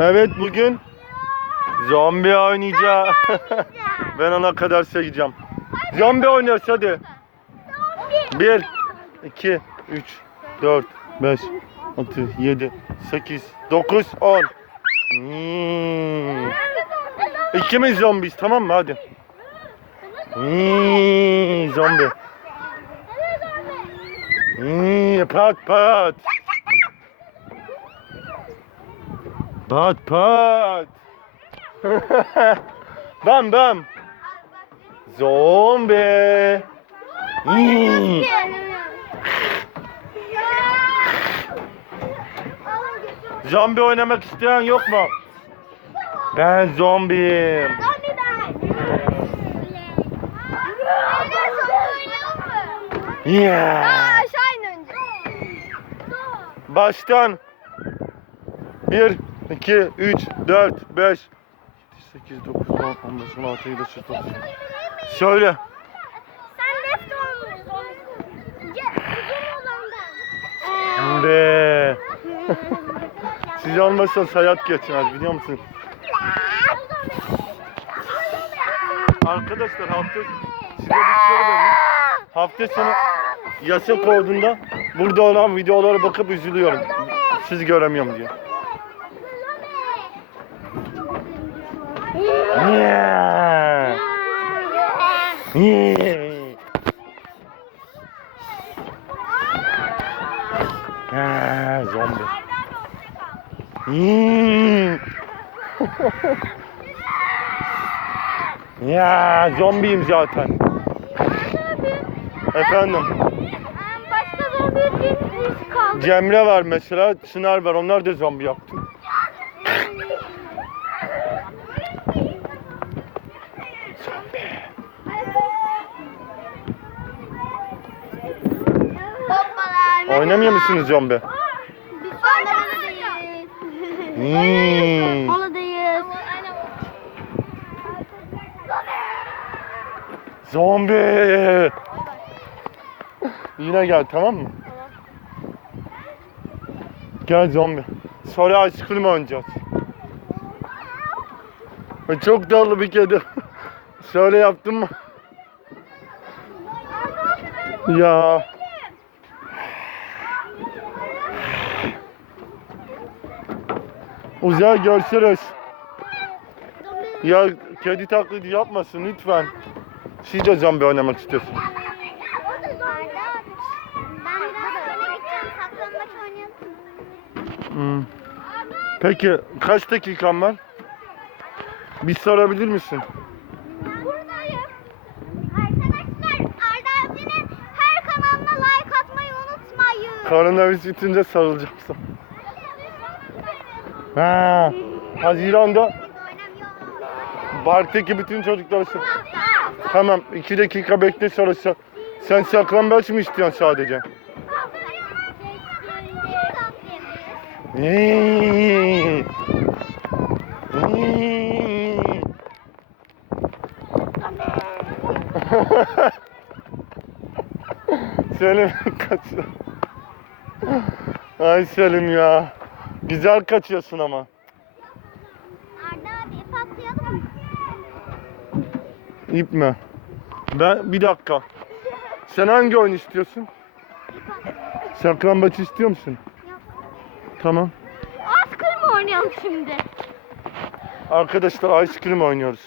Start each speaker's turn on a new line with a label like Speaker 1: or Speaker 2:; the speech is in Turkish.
Speaker 1: Evet bugün zombi oynayacağız. ben ona kadar sayacağım. Zombi oynuyoruz hadi. 1, 2, 3, 4, 5, 6, 7, 8, 9, 10. Hmm. İkimiz zombiyiz tamam mı hadi. Hmm, zombi. Hmm, pat pat. Pat pat. bam bam. Zombi. Hmm. Zombi oynamak isteyen yok mu? Ben zombiyim. Yeah.
Speaker 2: Aa, aşağı in önce.
Speaker 1: Baştan 1, 2, 3, 4, 5, 8, 9, 10, 15, 16, 17, 18, 19. Söyle.
Speaker 2: Sen left olandan.
Speaker 1: Be. Siz olmasanız hayat geçmez biliyor musun? Arkadaşlar hafta size bir soru vereyim. Hafta sonu yasak olduğunda burada olan videolara bakıp üzülüyorum. Siz göremiyorum diye. Yeah. Yeah. Ha, zombi. Ya zombiyim zaten. Efendim.
Speaker 2: Başka zombi.
Speaker 1: Cemre var mesela, Çınar var. Onlar da zombi yaptı. Oynamıyor musunuz zombi? Hmm.
Speaker 2: Moladayız.
Speaker 1: Zombi. Yine gel tamam mı? Gel zombi. Sonra aşkını oynayacağız. Çok tatlı bir kedi. Şöyle yaptın mı? Ya. Uzay görüşürüz. Ya kedi taklidi yapmasın lütfen. Siz de zombi oynamak istiyorsun. Hmm. Peki kaç dakikan var? Bir sorabilir misin?
Speaker 2: Buradayım. Arkadaşlar Arda abinin her kanalına like atmayı unutmayın.
Speaker 1: Koronavirüs bitince sarılacağım sana. Ha, Haziran'da parktaki bütün çocuklar sa- Tamam iki dakika bekle sorarsa. Sen saklambaç mı istiyorsun sadece? Selim kaçıyor. Ay Selim ya. Güzel kaçıyorsun ama.
Speaker 2: Arda abi ip atlayalım mı?
Speaker 1: İp mi? Ben bir dakika. Sen hangi oyun istiyorsun? Saklambaç istiyor musun? Tamam.
Speaker 2: Askır mı oynayalım şimdi?
Speaker 1: Arkadaşlar ice cream oynuyoruz.